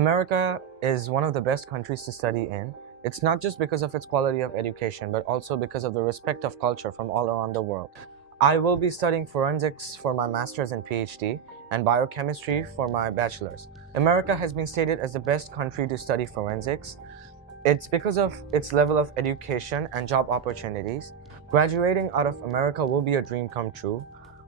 America is one of the best countries to study in. It's not just because of its quality of education, but also because of the respect of culture from all around the world. I will be studying forensics for my master's and PhD, and biochemistry for my bachelor's. America has been stated as the best country to study forensics. It's because of its level of education and job opportunities. Graduating out of America will be a dream come true.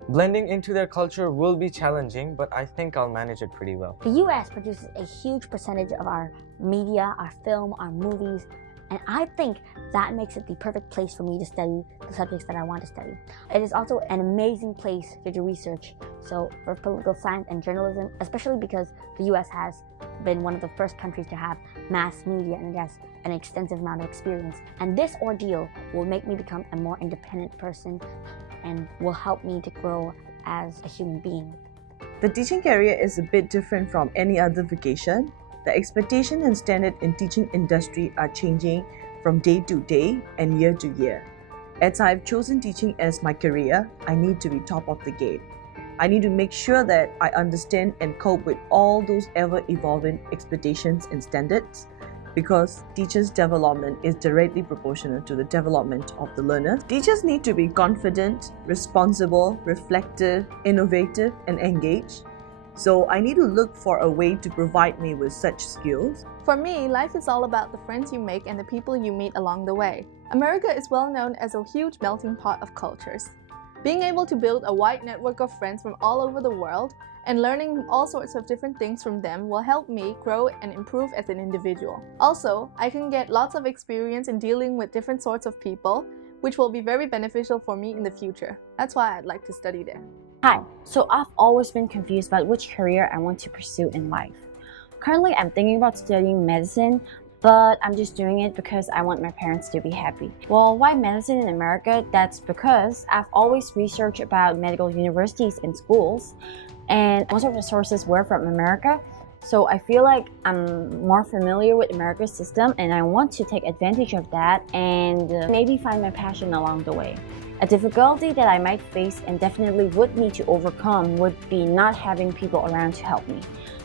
Blending into their culture will be challenging, but I think I'll manage it pretty well. The US produces a huge percentage of our media, our film, our movies, and I think that makes it the perfect place for me to study the subjects that I want to study. It is also an amazing place to do research. So for political science and journalism, especially because the US has been one of the first countries to have mass media and it has an extensive amount of experience. And this ordeal will make me become a more independent person and will help me to grow as a human being. The teaching career is a bit different from any other vocation. The expectation and standard in teaching industry are changing from day to day and year to year. As I've chosen teaching as my career, I need to be top of the game. I need to make sure that I understand and cope with all those ever-evolving expectations and standards, because teachers' development is directly proportional to the development of the learners. Teachers need to be confident, responsible, reflective, innovative, and engaged. So I need to look for a way to provide me with such skills. For me, life is all about the friends you make and the people you meet along the way. America is well known as a huge melting pot of cultures. Being able to build a wide network of friends from all over the world and learning all sorts of different things from them will help me grow and improve as an individual. Also, I can get lots of experience in dealing with different sorts of people, which will be very beneficial for me in the future. That's why I'd like to study there. Hi, so I've always been confused about which career I want to pursue in life. Currently, I'm thinking about studying medicine, but I'm just doing it because I want my parents to be happy. Well, why medicine in America? That's because I've always researched about medical universities and schools, and most of the sources were from America. So I feel like I'm more familiar with America's system and I want to take advantage of that and maybe find my passion along the way. A difficulty that I might face and definitely would need to overcome would be not having people around to help me.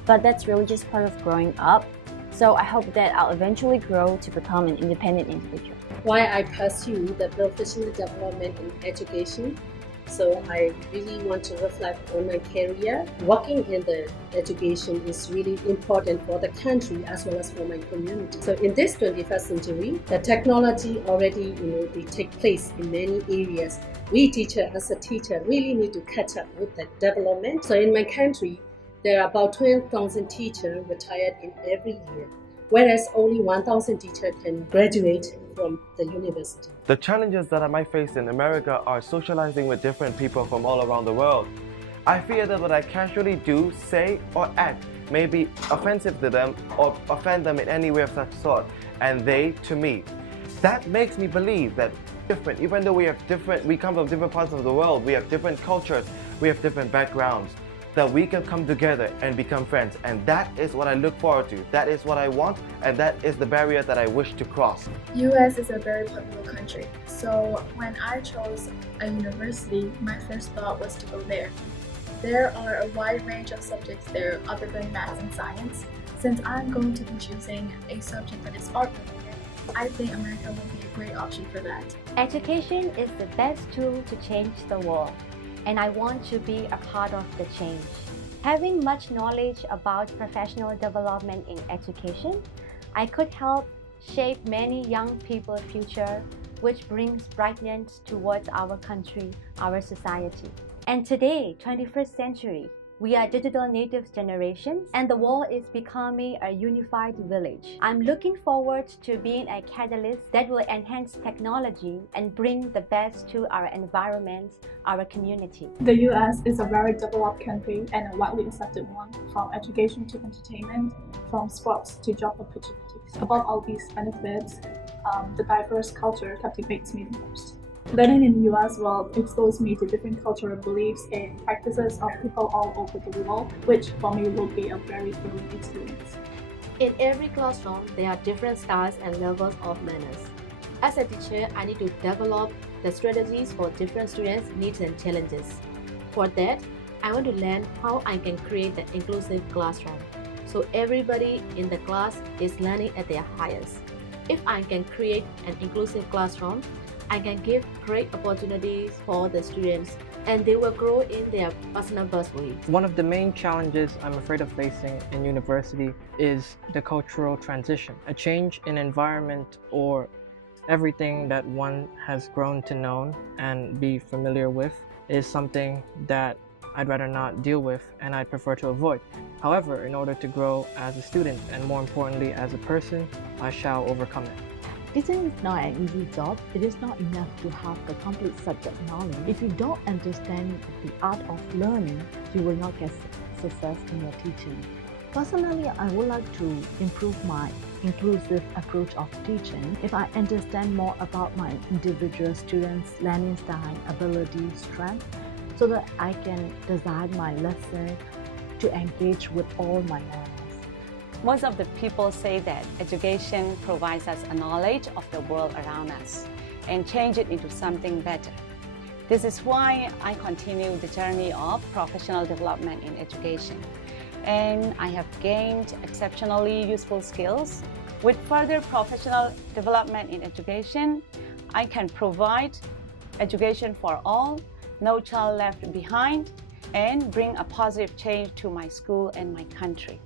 But that's really just part of growing up. So I hope that I'll eventually grow to become an independent individual. Why I pursue the professional development in education. So I really want to reflect on my career. Working in the education is really important for the country as well as for my community. So in this 21st century, the technology already it take place in many areas. We teachers as a teacher really need to catch up with the development. So in my country, there are about 12,000 teachers retired in every year, whereas only 1,000 teachers can graduate from the university. The challenges that I might face in America are socializing with different people from all around the world. I fear that what I casually do, say, or act may be offensive to them or offend them in any way of such sort, and they to me. That makes me believe that different, even though we come from different parts of the world, we have different cultures, we have different backgrounds, that we can come together and become friends. And that is what I look forward to. That is what I want, and that is the barrier that I wish to cross. US is a very popular country, so when I chose a university, my first thought was to go there. There are a wide range of subjects there other than math and science. Since I'm going to be choosing a subject that is art related, I think America will be a great option for that. Education is the best tool to change the world, and I want to be a part of the change. Having much knowledge about professional development in education, I could help shape many young people's future, which brings brightness towards our country, our society. And today, 21st century, we are digital native generations and the world is becoming a unified village. I'm looking forward to being a catalyst that will enhance technology and bring the best to our environment, our community. The US is a very developed country and a widely accepted one, from education to entertainment, from sports to job opportunities. Above all these benefits, the diverse culture captivates me the most. Learning in the US will expose me to different cultural beliefs and practices of people all over the world, which for me will be a very thrilling experience. In every classroom, there are different styles and levels of manners. As a teacher, I need to develop the strategies for different students' needs and challenges. For that, I want to learn how I can create the inclusive classroom. so everybody in the class is learning at their highest. If I can create an inclusive classroom, I can give great opportunities for the students and they will grow in their personal bursaries. One of the main challenges I'm afraid of facing in university is the cultural transition. A change in environment or everything that one has grown to know and be familiar with is something that I'd rather not deal with and I'd prefer to avoid. However, in order to grow as a student and more importantly as a person, I shall overcome it. Teaching is not an easy job. It is not enough to have the complete subject knowledge. If you don't understand the art of learning, you will not get success in your teaching. Personally, I would like to improve my inclusive approach of teaching. If I understand more about my individual students' learning style, ability, strength, so that I can design my lesson to engage with all my learners. Most of the people say that education provides us a knowledge of the world around us and change it into something better. This is why I continue the journey of professional development in education. And I have gained exceptionally useful skills. With further professional development in education, I can provide education for all, no child left behind, and bring a positive change to my school and my country.